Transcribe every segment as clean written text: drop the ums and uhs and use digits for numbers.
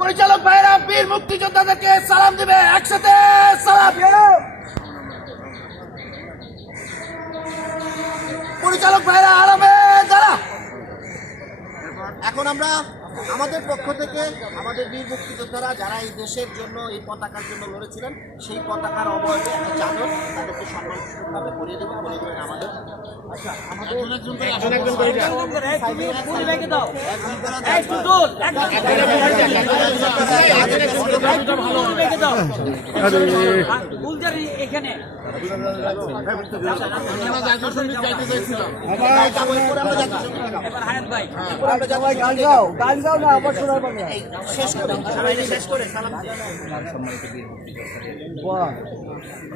পরিচালক ভাইরা বীর মুক্তিযোদ্ধাদেরকে সালাম দিবে, একসাথে সালাম। পরিচালক ভাইরা আরামে দাঁড়া। এখন আমরা আমাদের পক্ষ থেকে আমাদের বীর মুক্তিযোদ্ধারা যারা এই দেশের জন্য এই পতাকার জন্য লড়েছিলেন সেই পতাকার অবয়বে একটা চাদর তাদেরকে সম্মানভাবে পরিয়ে দেবো, পরিয়ে দেবেন আমাদের। এখানে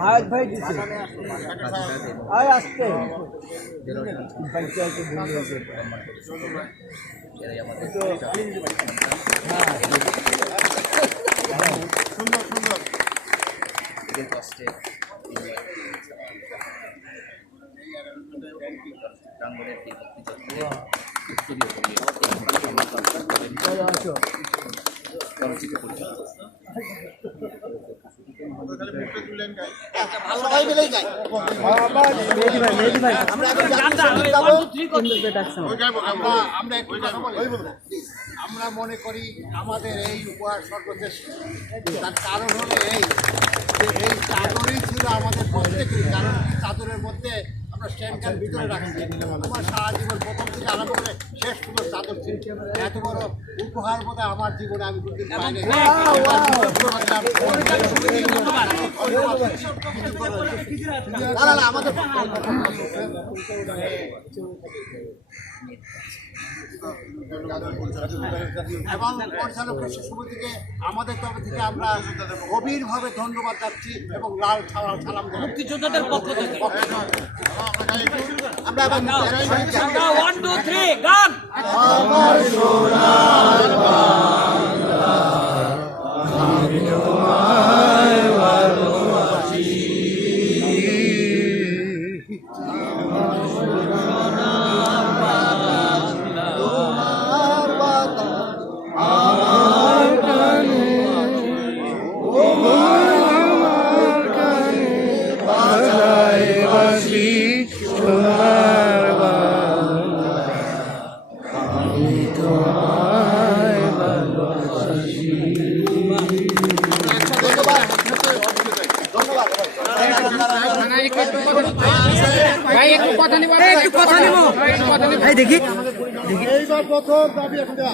হায়াত ভাই দিছে আয় আসতে সুন্দর সুন্দর কষ্টে প্রাঙ্গণের চলচ্চিত্র পরিচালক সবাই মিলেই গাই। আমরা মনে করি আমাদের এই উপহার সর্বশ্রেষ্ঠ, তার কারণ হলো এই চাদরই ছিল আমাদের প্রত্যেকেরই। কারণ চাদরের মধ্যে আমরা স্ট্যান্ডকার ভিতরে রাখছি। আমার সারা জীবন প্রথম থেকে আরম্ভ করে শেষ পুরো চাদর ছিল। এত বড় উপহার বোধহয় আমার জীবনে আমি কোনদিন পাইনি। আমাদের এবং পরিচালকের শুরু থেকে আমাদের তরফ থেকে আমরা গভীরভাবে ধন্যবাদ যাচ্ছি এবং লাল সালাম মুক্তিযোদ্ধাদের পক্ষ থেকে আমরা আবার 1 2 3 গান। আমার সোনার বাংলা আমি তোমায় ভালোবাসি, আমার সোনার বাংলা তোমার বাতাস আমার কানে, আমার কানে বাজায় বাঁশি সোনার বাংলা আমি তোমায় ভালোবাসি। দেখি এইবার প্রথম দাবি একটা